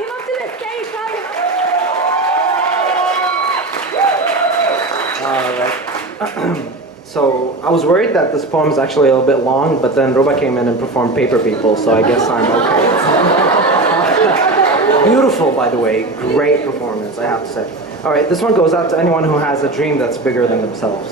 up to the stage, clap him All right. So I was worried that this poem is actually a little bit long, but then Ruba came in and performed Paper People, so I guess I'm okay. Beautiful, by the way. Great performance, I have to say. All right, this one goes out to anyone who has a dream that's bigger than themselves.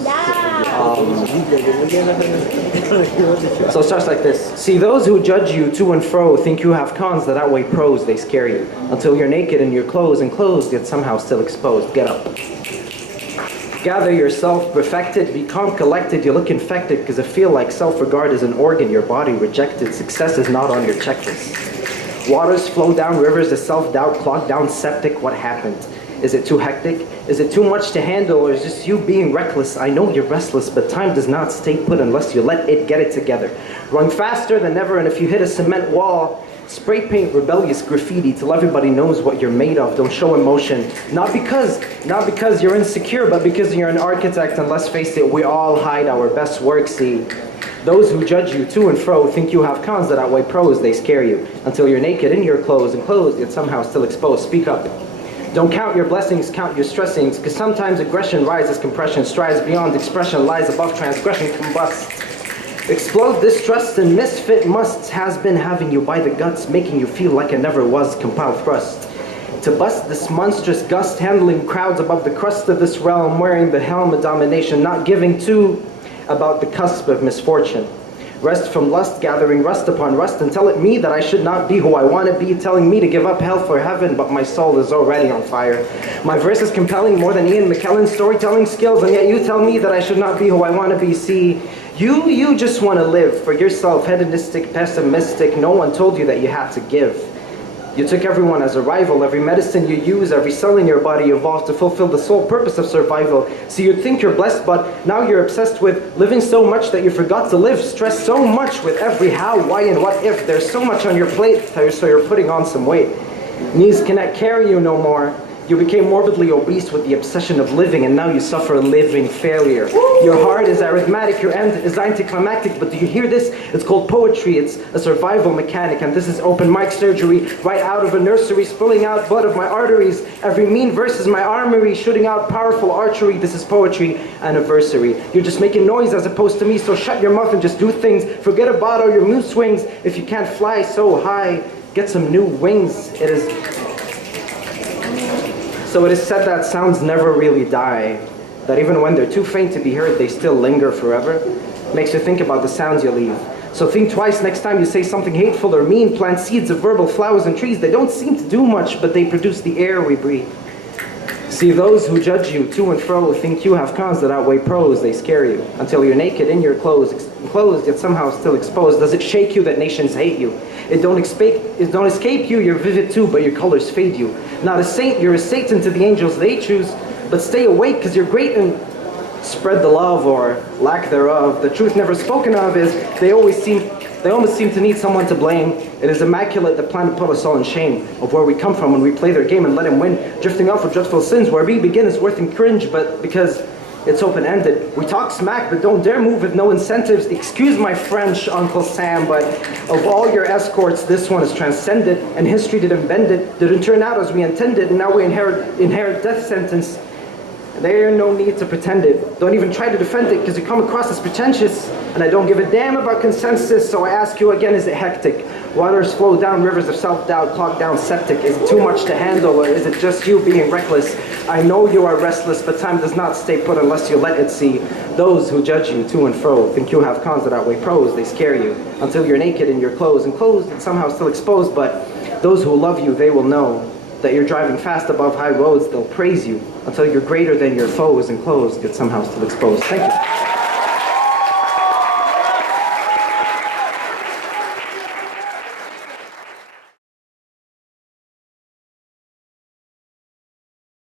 So it starts like this. See, those who judge you to and fro think you have cons that outweigh pros, they scare you. Until you're naked in your clothes, enclosed, yet somehow still exposed. Get up. Gather yourself, perfected, be calm, collected, you look infected, because I feel like self-regard is an organ your body rejected. Success is not on your checklist. Waters flow down rivers, the self-doubt clogged down septic. What happened? Is it too hectic? Is it too much to handle, or is just you being reckless? I know you're restless, but time does not stay put unless you let it get it together. Run faster than ever, and if you hit a cement wall, spray paint rebellious graffiti till everybody knows what you're made of. Don't show emotion. Not because you're insecure, but because you're an architect, and let's face it, we all hide our best work. See, those who judge you to and fro think you have cons that outweigh pros, they scare you. Until you're naked in your clothes, enclosed, yet somehow still exposed. Speak up. Don't count your blessings, count your stressings, because sometimes aggression rises, compression strives beyond expression, lies above transgression, combusts. Explode distrust and misfit musts has been having you by the guts, making you feel like I never was, compile thrust. To bust this monstrous gust, handling crowds above the crust of this realm, wearing the helm of domination, not giving two about the cusp of misfortune. Rest from lust, gathering rust upon rust, and telling me that I should not be who I want to be, telling me to give up hell for heaven, but my soul is already on fire. My verse is compelling more than Ian McKellen's storytelling skills, and yet you tell me that I should not be who I want to be. See, you just want to live for yourself, hedonistic, pessimistic. No one told you that you had to give. You took everyone as a rival. Every medicine you use, every cell in your body evolved to fulfill the sole purpose of survival. So you'd think you're blessed, but now you're obsessed with living so much that you forgot to live. Stressed so much with every how, why, and what if. There's so much on your plate, so you're putting on some weight. Knees cannot carry you no more. You became morbidly obese with the obsession of living, and now you suffer living failure. Your heart is arithmetic, your end is anticlimactic, but do you hear this? It's called poetry, it's a survival mechanic, and this is open mic surgery, right out of a nursery, spilling out blood of my arteries. Every mean verse is my armory, shooting out powerful archery. This is poetry anniversary. You're just making noise as opposed to me, so shut your mouth and just do things. Forget about all your mood swings. If you can't fly so high, get some new wings. So it is said that sounds never really die, that even when they're too faint to be heard, they still linger forever. Makes you think about the sounds you leave. So think twice next time you say something hateful or mean. Plant seeds of verbal flowers and trees. They don't seem to do much, but they produce the air we breathe. See, those who judge you to and fro think you have cons that outweigh pros, they scare you. Until you're naked in your clothes, enclosed yet somehow still exposed. Does it shake you that nations hate you? It don't escape you, you're vivid too, but your colors fade you. Not a saint, you're a Satan to the angels they choose, but stay awake because you're great and spread the love or lack thereof. The truth never spoken of is they almost seem to need someone to blame. It is immaculate the plan to put us all in shame of where we come from when we play their game and let him win. Drifting off with dreadful sins where we begin is worth and cringe, but because it's open-ended. We talk smack, but don't dare move with no incentives. Excuse my French, Uncle Sam, but of all your escorts, this one is transcended, and history didn't bend it, didn't turn out as we intended, and now we inherit death sentence. There's no need to pretend it. Don't even try to defend it, because you come across as pretentious, and I don't give a damn about consensus, so I ask you again, is it hectic? Waters flow down rivers of self-doubt, clogged down septic. Is it too much to handle, or is it just you being reckless? I know you are restless, but time does not stay put unless you let it see. Those who judge you to and fro think you have cons that outweigh pros, they scare you. Until you're naked in your clothes, enclosed and somehow still exposed, but those who love you, they will know that you're driving fast above high roads, they'll praise you until you're greater than your foes, enclosed yet somehow still exposed. Thank you.